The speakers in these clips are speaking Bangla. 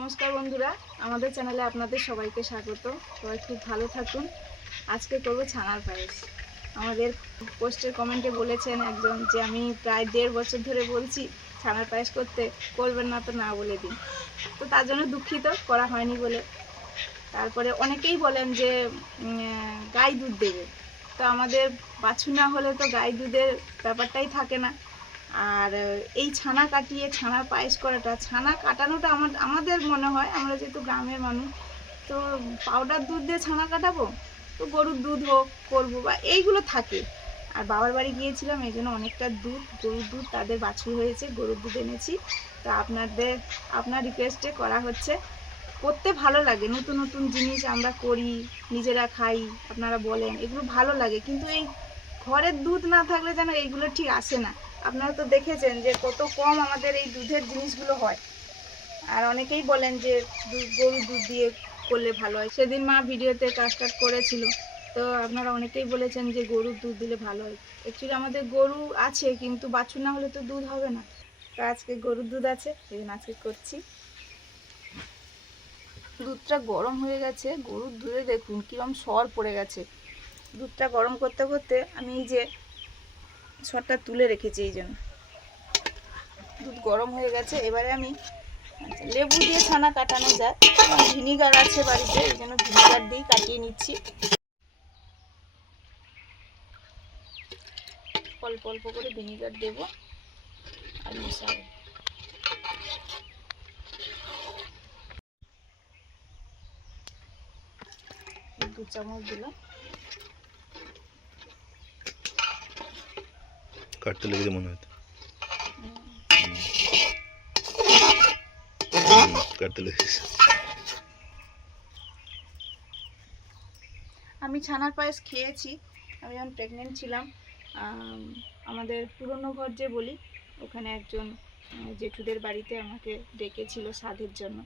নমস্কার বন্ধুরা, আমাদের চ্যানেলে আপনাদের সবাইকে স্বাগত। সবাই খুব ভালো থাকুন। আজকে করব ছানার পায়েস। আমাদের পোস্টের কমেন্টে বলেছেন একজন যে আমি প্রায় 1.5 বছর ধরে বলছি ছানার পায়েস করতে, করবেন না তো না বলে দিন। তো তার জন্য দুঃখিত, করা হয়নি বলে। তারপরে অনেকেই বলেন যে গাই দুধ দেবে, তো আমাদের বাছুর না হলে তো গাই দুধের ব্যাপারটাই থাকে না। আর এই ছানা কাটিয়ে ছানার পায়েস করাটা, ছানা কাটানোটা আমাদের মনে হয়, আমরা যেহেতু গ্রামের মানুষ, তো পাউডার দুধ দিয়ে ছানা কাটাবো, তো গরুর দুধ হোক করবো বা এইগুলো থাকে। আর বাবার বাড়ি গিয়েছিলাম, এই জন্য অনেকটা দুধ, গরুর দুধ, তাদের বাছুর হয়েছে, গরুর দুধ এনেছি। তো আপনার রিকোয়েস্টে করা হচ্ছে। করতে ভালো লাগে, নতুন নতুন জিনিস আমরা করি, নিজেরা খাই, আপনারা বলেন এগুলো ভালো লাগে, কিন্তু এই ঘরের দুধ না থাকলে যেন এইগুলো ঠিক আসে না। আপনারা তো দেখেছেন যে কত কম আমাদের এই দুধের জিনিসগুলো হয়। আর অনেকেই বলেন যে গরুর দুধ দিয়ে করলে ভালো হয়। সেদিন মা ভিডিওতে কাজ করেছিল, তো আপনারা অনেকেই বলেছেন যে গরুর দুধ দিলে ভালো হয়। অ্যাকচুয়ালি আমাদের গরু আছে, কিন্তু বাছুর না হলে তো দুধ হবে না। তো আজকে গরুর দুধ আছে, এই জন্য আজকে করছি। দুধটা গরম হয়ে গেছে, গরুর দুধে দেখুন কিরম সর পড়ে গেছে। দুধটা গরম করতে করতে আমি এই যে সরটা তুলে রেখেছি, এই জন্য। দুধ গরম হয়ে গেছে, এবারে আমি লেবু দিয়ে ছানা কাটানো যায়, ভিনিগার আছে বাড়িতে, এই জন্য ভিনিগার দিয়েই কাটিয়ে নিচ্ছি। অল্প অল্প করে ভিনিগার দেবো আর মিশাবো। দু চামচ দিলাম। কাটতে লেগেছে মনে হয়, কাটতে লেগেছে। আমি ছানার পায়েস খেয়েছি, আমি যখন প্রেগনেন্ট ছিলাম। আমাদের পুরনো ঘর যে বলি, ওখানে একজন জেঠুদের বাড়িতে আমাকে ডেকেছিল স্বাদের জন্য,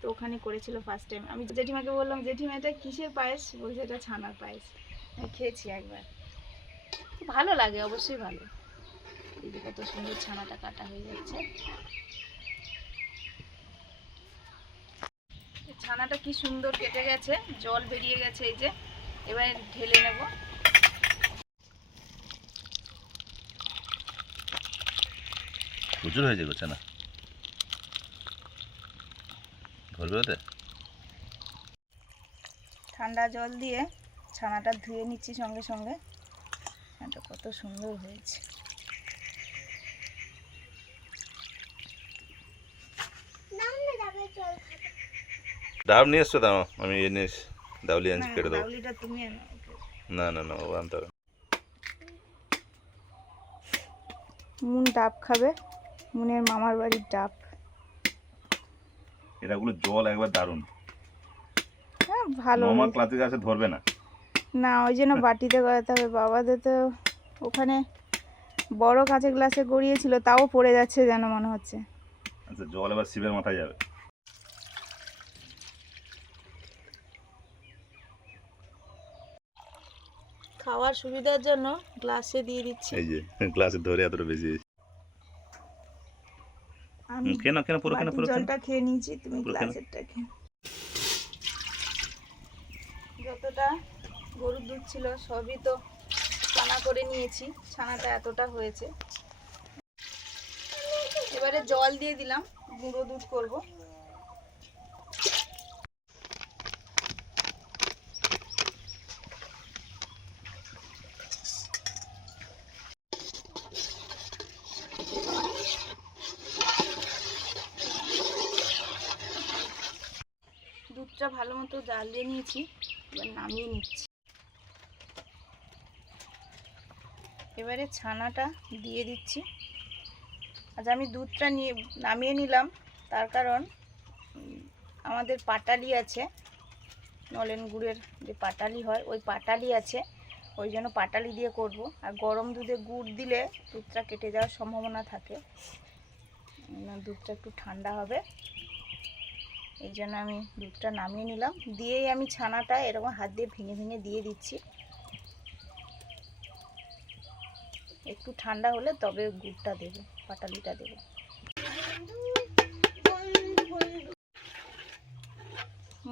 তো ওখানে করেছিল ফার্স্ট টাইম। আমি জেঠিমাকে বললাম, জেঠিমা এটা কিসের পায়েস? বলছে এটা ছানার পায়েস। আমি খেয়েছি একবার, ভালো লাগে, অবশ্যই ভালো। এই যে কত সুন্দর ছানাটা কাটা হয়ে যাচ্ছে। ছানাটা কি সুন্দর কেটে গেছে, জল বেরিয়ে গেছে, এই যে। এবার ঢেলে নেব। প্রচুর হয়েছে গো ছানা, ধরবে ওতে। ঠান্ডা জল দিয়ে ছানাটা ধুয়ে নিচ্ছি সঙ্গে সঙ্গে। এটা কত সুন্দর হয়েছে। ডাব নিয়ে এসছো? দাও, আমি এ নিয়ে ডাউলি আনছি, কেটে দেবো। ডাউলিটা তুমি এনো। না না না, ও আনতে হবে। মুন ডাব খাবে, মুনের মামার বাড়ির ডাব। এটাগুলো জল একবার দারুণ। হ্যাঁ, ভালো। নর্মাল ক্লাসিক আছে, ধরবে না। না, ওই জন্য বাটিতে গড়াতে হবে। বাবাদের তো ওখানে বড় কাঁচের গ্লাসে গড়িয়েছিল, তাও পড়ে যাচ্ছে যেন মনে হচ্ছে। আচ্ছা, জল এবার শিবের মাথায় যাবে। খাওয়ার সুবিধার জন্য গ্লাসে দিয়ে দিচ্ছি। এই যে গ্লাসে ধরে এতটা বেশি। আমি কেন কেন পুরো কেন পুরো জলটা খেয়ে নিয়েছি, তুমি পুরো কেন? গ্লাসেরটা খেয়ে। যতটা গরুর দুধ ছিল সবই তো ছানা করে নিয়েছি, ছানাটা এতটা হয়েছে। এবারে জল দিয়ে দিলাম, গুঁড়ো দুধ করব। দুধটা ভালো মতো জাল দিয়ে নিয়েছি, এবার নামিয়ে নিচ্ছি। এবারে ছানাটা দিয়ে দিচ্ছি। আচ্ছা, আমি দুধটা নামিয়ে নিলাম, তার কারণ আমাদের পাটালি আছে, নলেন গুড়ের যে পাটালি হয়, ওই পাটালি আছে, ওই জন্য পাটালি দিয়ে করব। আর গরম দুধে গুড় দিলে দুধটা কেটে যাওয়ার সম্ভাবনা থাকে, দুধটা একটু ঠান্ডা হবে, এই জন্য আমি দুধটা নামিয়ে নিলাম। দিয়েই আমি ছানাটা এরকম হাত দিয়ে ভেঙে ভেঙে দিয়ে দিচ্ছি। একটু ঠান্ডা হলে তবে গুড়টা দেবো, পাটালিটা দেবো।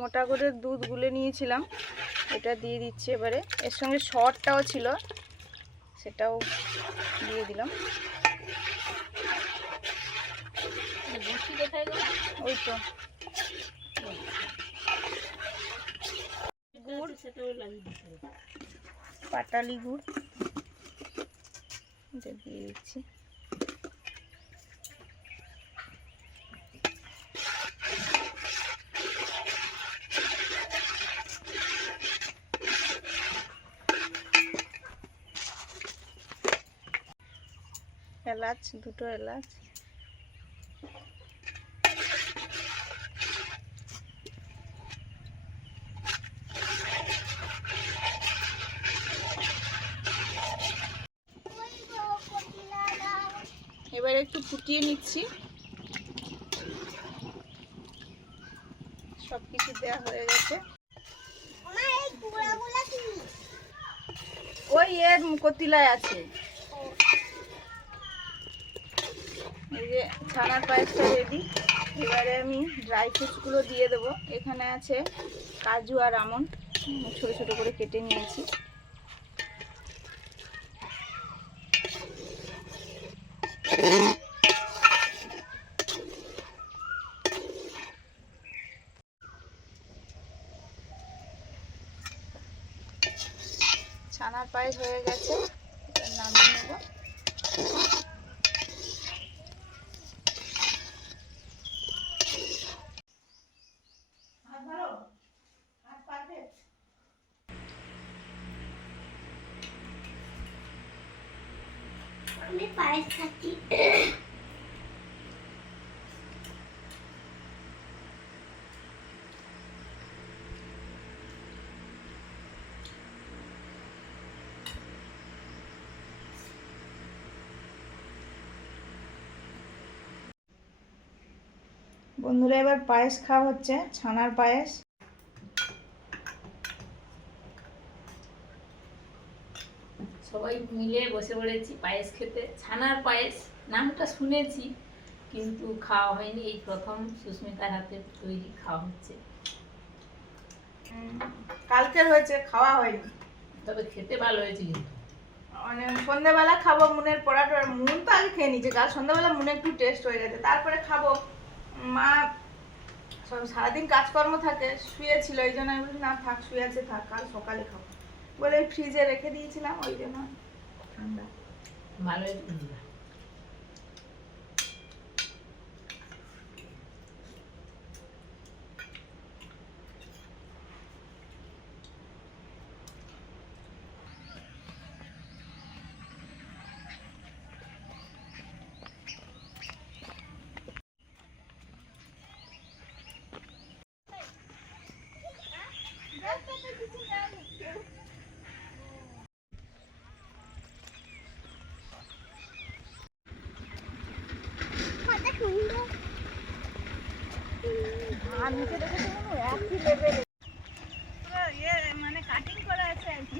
মোটা করে দুধ গুলে নিয়েছিলাম, এটা দিয়ে দিচ্ছি এবারে। এর সঙ্গে শর্টটাও ছিল, সেটাও দিয়ে দিলাম। ওই তো গুড়, পাটালি গুড় এটা দিয়ে দিচ্ছি। এলাচ, দুটো এলাচ, এবার একটু ফুটিয়ে নিচ্ছি। সবকিছু দেওয়া হয়ে গেছে। ওই এর কতিলায় আছে। এই যে ছানার পায়েসটা রেডি। এবারে আমি ড্রাই ফ্রুটসগুলো দিয়ে দেবো। এখানে আছে কাজু আর আমন্ড, ছোট ছোট করে কেটে নিয়েছি। ছানার পায়েস হয়ে গেছে, এবার নামিয়ে নেব। আমি পায়েস খাচ্ছি। বন্ধুরা, এবার পায়েস খাওয়া হচ্ছে, ছানার পায়েস। সবাই মিলে বসে পড়েছি পায়েস খেতে। ছানার পায়েস নামটা শুনেছি, কিন্তু খাওয়া হয়নি। এই প্রথম সুস্মিতার হাতে তৈরি খাওয়া হচ্ছে। কালকের হয়েছে, খাওয়া হয়নি। তবে খেতে ভালো হয়েছে কিন্তু। মানে সন্ধ্যাবেলা খাবো, মুনের পড়াটা, মুন তো আগে খেয়ে নিচ্ছে। কাল সন্ধ্যাবেলা মুনে একটু টেস্ট হয়ে গেছে, তারপরে খাবো। মা সারাদিন কাজকর্ম থাকে, শুয়েছিল, এই জন্য আমি বলি না থাক, শুয়ে আছে থাক, কাল সকালে খাবো বলে ফ্রিজে রেখে দিয়েছিলাম, ওই জন্য ঠান্ডা। ভালো হয়েছে বন্ধুরা। আর নিচে দেখেছো একই লেভেল, মানে কাটিং করা আছে আর কি।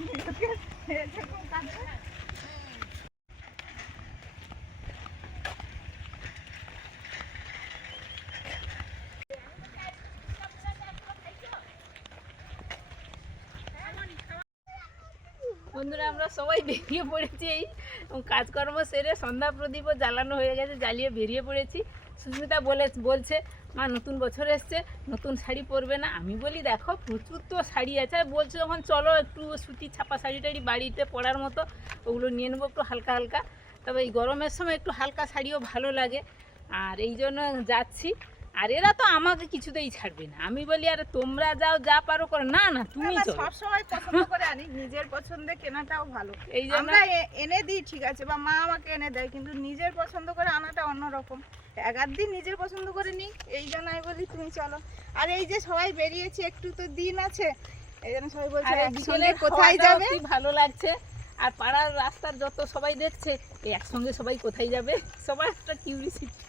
বন্ধুরা, আমরা সবাই বেরিয়ে পড়েছি। এই কাজকর্ম সেরে সন্ধ্যা প্রদীপও জ্বালানো হয়ে গেছে, জ্বালিয়ে বেরিয়ে পড়েছি। সুস্মিতা বলছে মা নতুন বছর এসছে, নতুন শাড়ি পরবে না? আমি বলি দেখো প্রচুর তো শাড়ি আছে। আর বলছে যখন চলো একটু সুতির ছাপা শাড়ি টাড়ি বাড়িতে পরার মতো ওগুলো নিয়ে নেবো একটু হালকা হালকা। তবে এই গরমের সময় একটু হালকা শাড়িও ভালো লাগে, আর এই জন্য যাচ্ছি। আর এরা তো আমাকে কিছুতেই ছাড়বে না। আমি বলি আরে তোমরা যাও, যা পারো করো। না না তুমি চলো। সব সময় পছন্দ করে আনি, নিজের পছন্দে কেনাটাও ভালো। এই জন্য আমরা এনে দিই ঠিক আছে, বা মা আমাকে এনে দেয়, কিন্তু নিজের পছন্দ করে আনাটা অন্যরকম। এক দিন নিজের পছন্দ করে নিই, এই জন্য আমি বলি তুমি চলো। আর এই যে সবাই বেরিয়েছি, একটু তো দিন আছে, এই জন্য সবাই বলছে একসঙ্গে কোথায় যাবে। ভালো লাগছে। আর পাড়ার রাস্তার যত সবাই দেখছে এই একসঙ্গে সবাই কোথায় যাবে, সবার একটা কিউরিসিটি।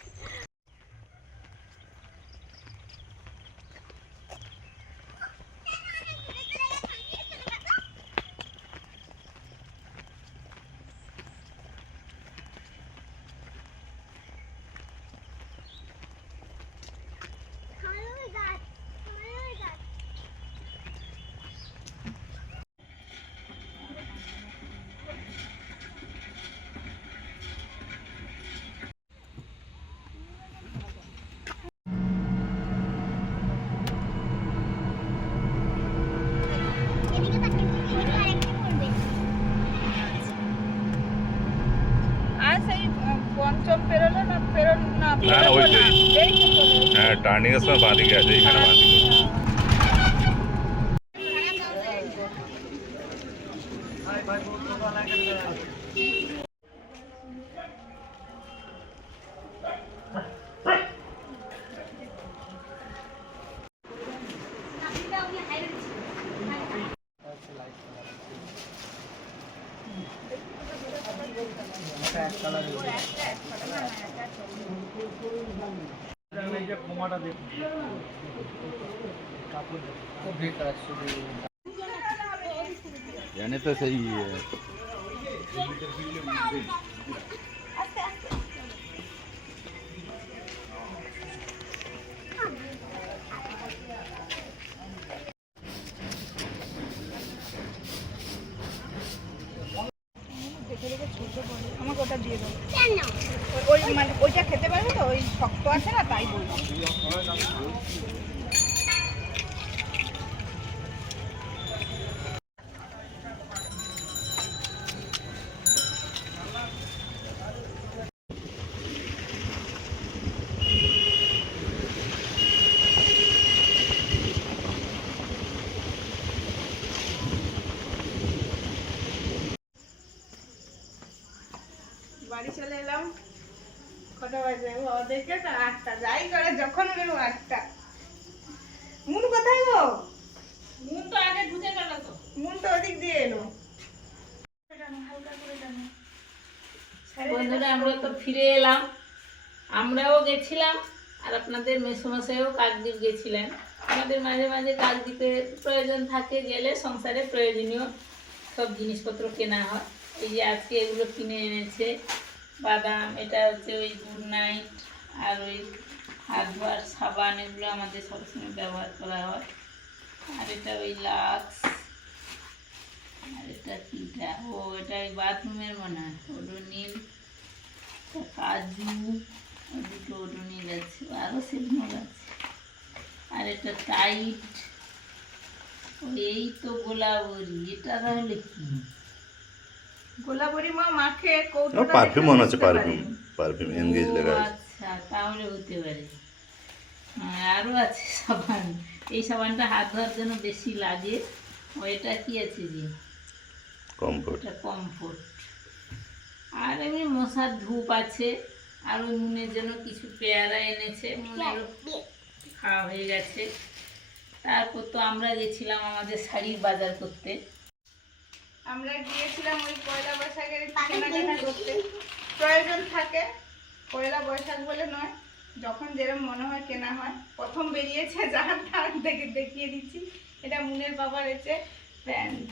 না না ওইটাই, এই তো চলে এসেছি। হ্যাঁ টার্নিং এর সময় বাঁদিকে আছে, এইখানে বাঁদিকে। यानी तो सही है। আমাকে ওটা দিয়ে দাও। কেন? ওই মানে ওইটা খেতে পারবে তো, ওই শক্ত আছে না, তাই বললাম। বাড়ি চলে এলাম। কটা বাজে ওদেরকে তো 8টা, যাই করে যখন বেরো 8টা। মুন কোথায় গো? মুন তো আগে ঢুকে গেল তো। মুন তো ওদিক দিয়ে এলো। হালকা করে টানো। বন্ধুরা আমরা তো ফিরে এলাম, আমরাও গেছিলাম আর আপনাদের মেসোমশাইও কাকদ্বীপ গেছিলেন। আমাদের মাঝে মাঝে কাকদ্বীপে প্রয়োজন থাকে, গেলে সংসারে প্রয়োজনীয় সব জিনিসপত্র কেনা হয়। এই যে আজকে এগুলো কিনে এনেছে, বাদাম, এটা হচ্ছে ওই গুড নাইট আর ওই হাত ধোয়ার সাবান, এগুলো আমাদের সবসময় ব্যবহার করা হয়। আর এটা ওই লাক্স, আর এটা কিটা, ও এটা ওই বাথরুমের মনে হয় ওডোনিল, কাজু, দুটো ওডোনিল আছে, আরও সেগুলো আছে। আর এটা টাইট, এই তো গোলাবরি, এটা তাহলে কি? গোলাবরি মা মাখে কৌটোটা পারফিউম দেখে মনে বুঝতে হচ্ছে, পারফিউম, পারিনি। পারফিউম এনগেজ লেখা আছে। আচ্ছা, তাহলে হতে পারে। হ্যাঁ, আরও আছে সাবান। এই সাবানটা হাত ধোয়ার জন্য বেশি লাগে। ও এটা কি আছে যে, কমফোর্ট। এটা কমফোর্ট। আর এমনি মশার ধূপ আছে। আর ওই মুনের জন্য কিছু পেয়ারা এনেছে, মুনের খাওয়া হয়ে গেছে। তারপর তো আমরা গেছিলাম আমাদের শাড়ির বাজার করতে। আমরা গিয়েছিলাম ওই পয়লা বৈশাখের কেনাকাটা করতে। প্রয়োজন থাকে, পয়লা বৈশাখ বলে নয়, যখন যেরকম মনে হয় কেনা হয়। প্রথম বেরিয়েছে যার তার দেখিয়ে দিচ্ছি। এটা মুনের বাবার হচ্ছে প্যান্ট,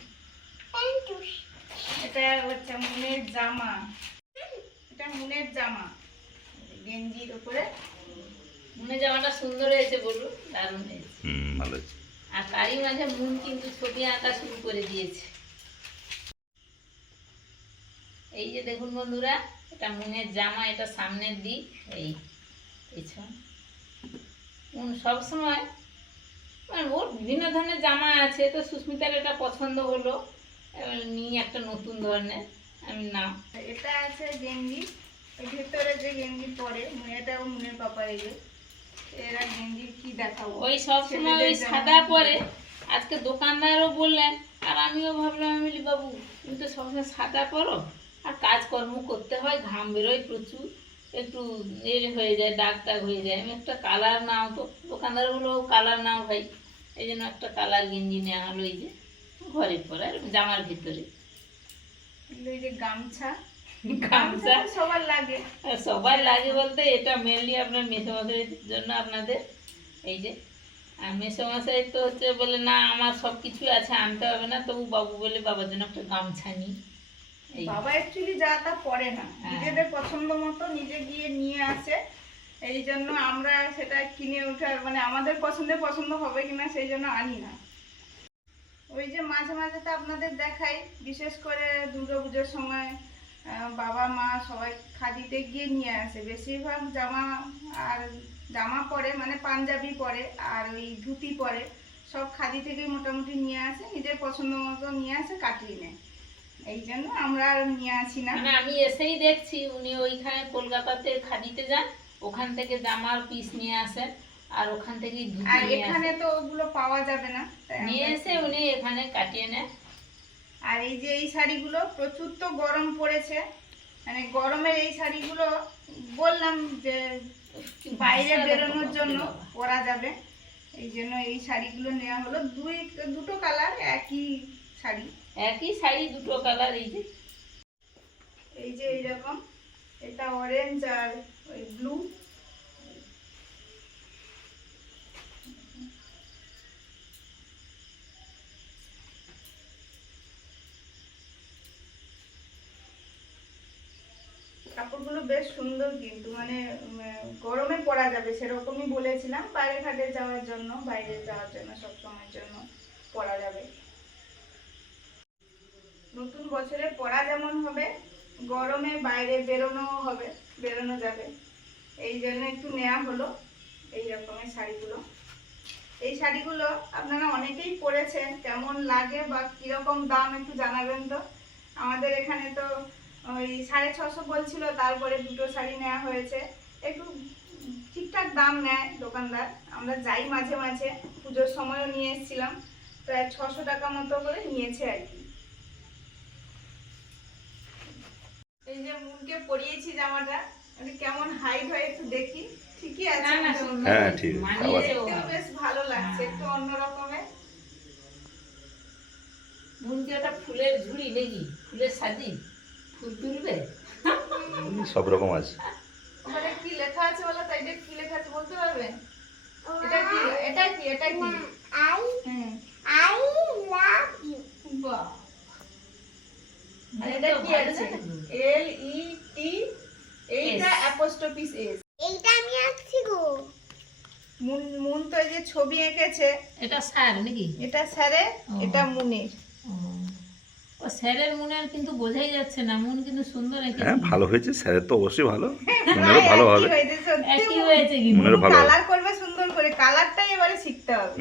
এটা হচ্ছে মুনের জামা, এটা মুনের জামা গেঞ্জির উপরে। মুনের জামাটা সুন্দর হয়েছে, বলুন, দারুণ হয়েছে। ভালো আছে। আর তারই মাঝে মুন কিন্তু ছবি আঁকা শুরু করে দিয়েছে। এই যে দেখুন বন্ধুরা, এটা মুনের জামা, এটা সামনের দিক, এই পিছন। মুন সবসময় মানে ওর বিভিন্ন ধরনের জামা আছে, তো সুস্মিতার এটা পছন্দ হলো, এবার নিয়ে একটা নতুন ধরনের আমি নাম। এটা আছে গেঞ্জি, ওই ভেতরে যে গেঞ্জি পরে, এটাও মুনের পাপা। এই যে এরা গেঞ্জির কি দেখাবো, ওই সবসময় ওই সাদা পরে। আজকে দোকানদারও বললেন, আর আমিও ভাবলাম, আমি বলি, বাবু তুমি তো সবসময় সাদা পরো, আর কাজকর্ম করতে হয়, ঘাম বেরোয় প্রচুর, একটু এর হয়ে যায়, দাগ টাগ হয়ে যায়, আমি একটা কালার নাও তো। দোকানদার বললো কালার নাও ভাই। এই জন্য একটা কালার গেঞ্জি নেওয়া হলো, এই যে ঘরে পরার জামার ভিতরে। এই যে গামছা, গামছা তো সবার লাগে। আর সবার লাগে বলতে এটা মেনলি আপনার মেসোমশাইয়ের জন্য আপনাদের। এই যে আর মেসোমশাই তো হচ্ছে বলে, না আমার সব কিছুই আছে, আনতে হবে না, তবু বাবু বলে বাবার জন্য একটা গামছা নিই। এই বাবা অ্যাকচুয়ালি যা তা পরে না, হ্যাঁ। নিজেদের পছন্দ মতো নিজে গিয়ে নিয়ে আসে। এই জন্য আমরা সেটা কিনে ওঠার মানে আমাদের পছন্দ হবে কিনা সেই জন্য আনি না। ওই যে মাঝে মাঝে তো আপনাদের দেখাই, বিশেষ করে দুর্গাপুজোর সময় বাবা মা সবাই খাদিতে গিয়ে নিয়ে আসে। বেশিরভাগ জামা পরে, মানে পাঞ্জাবি পরে আর ওই ধুতি পরে, সব খাদি থেকেই মোটামুটি নিয়ে আসে, নিজের পছন্দ মতো নিয়ে আসে, কাটিয়ে নেয়। এই জন্য আমরা আর নিয়ে আসি না। মানে আমি এসেই দেখছি উনি ওইখানে কলকাতাতে খাদিতে যান, ওখান থেকে জামার পিস নিয়ে আসেন আর ওখান থেকে ধুতি আর নিয়ে এখানে আসেন। তো ওগুলো পাওয়া যাবে না, তাই নিয়ে আমরা- এসে উনি এখানে কাটিয়ে নেন। আর এই যে এই শাড়িগুলো প্রচুর তো গরম পড়েছে, মানে গরমের এই শাড়িগুলো বললাম যে বাইরে বেরোনোর জন্য পরা যাবে, এই জন্য এই শাড়িগুলো নেওয়া হলো। দুটো কালার একই শাড়ি, একই শাড়ি দুটো কালার। এই যে এইরকম, এটা অরেঞ্জ আর ওই ব্লু। কাপড়গুলো বেশ সুন্দর, কিন্তু মানে গরমে পরা যাবে সেরকমই বলেছিলাম। বাইরে ঘাটে যাওয়ার জন্য, বাইরে যাওয়ার জন্য, সব সময়ের জন্য পরা যাবে। নতুন বছরে পরা যেমন হবে, গরমে বাইরে বেরোনো যাবে, এই জন্য একটু নেওয়া হলো এই রকমের শাড়িগুলো। এই শাড়িগুলো আপনারা অনেকেই পরেছেন, কেমন লাগে বা কিরকম দাম একটু জানাবেন তো। আমাদের এখানে তো ওই 650 বলছিল, তারপরে দুটো শাড়ি নেওয়া হয়েছে। একটু ঠিকঠাক দাম নেয় দোকানদার, আমরা যাই মাঝে মাঝে, পুজোর সময়ও নিয়ে এসেছিলাম, প্রায় 600 টাকা মতো করে নিয়েছে আর কি। এই যে মুনকে পরিয়েছি জামাটা, মানে কেমন হাইট হয় একটু দেখি। ঠিকই আছে, না, না, মোটামুটি। সুন্দর। হ্যাঁ ঠিক আছে, মানিয়েছে আবার ও। দেখতেও বেশ ভালো লাগছে, একটু অন্য রকমের। মুনকে ওটা ফুলের ঝুড়ি নাকি ফুলের সাজি, ফুল তুলবে। সব রকম আছে। ওখানে কি লেখা আছে বলো তো, এটা কি লেখা আছে বলতে পারবেন? এটা কি? এটা কি? এটা কি? I hmm, I love you. বাহ। আর এটা কি আছে? LET, এইটা অ্যাপোস্ট্রোফিস S। এইটা আমি আঁকছি গো। মুন তো এই যে ছবি এঁকেছে, এটা স্যার নাকি? এটা স্যারের, এটা মুনের। ও স্যারের মনের কিন্তু বোঝাই যাচ্ছে না, মন কিন্তু সুন্দর এঁকেছে। হ্যাঁ ভালো হয়েছে, স্যারের তো অবশ্যই ভালো, মনেরও ভালো হবে। একই হয়েছে কিন্তু। মনেরও ভালো হবে। কালার করবে সুন্দর করে, কালারটাই এবারে শিখতে হবে।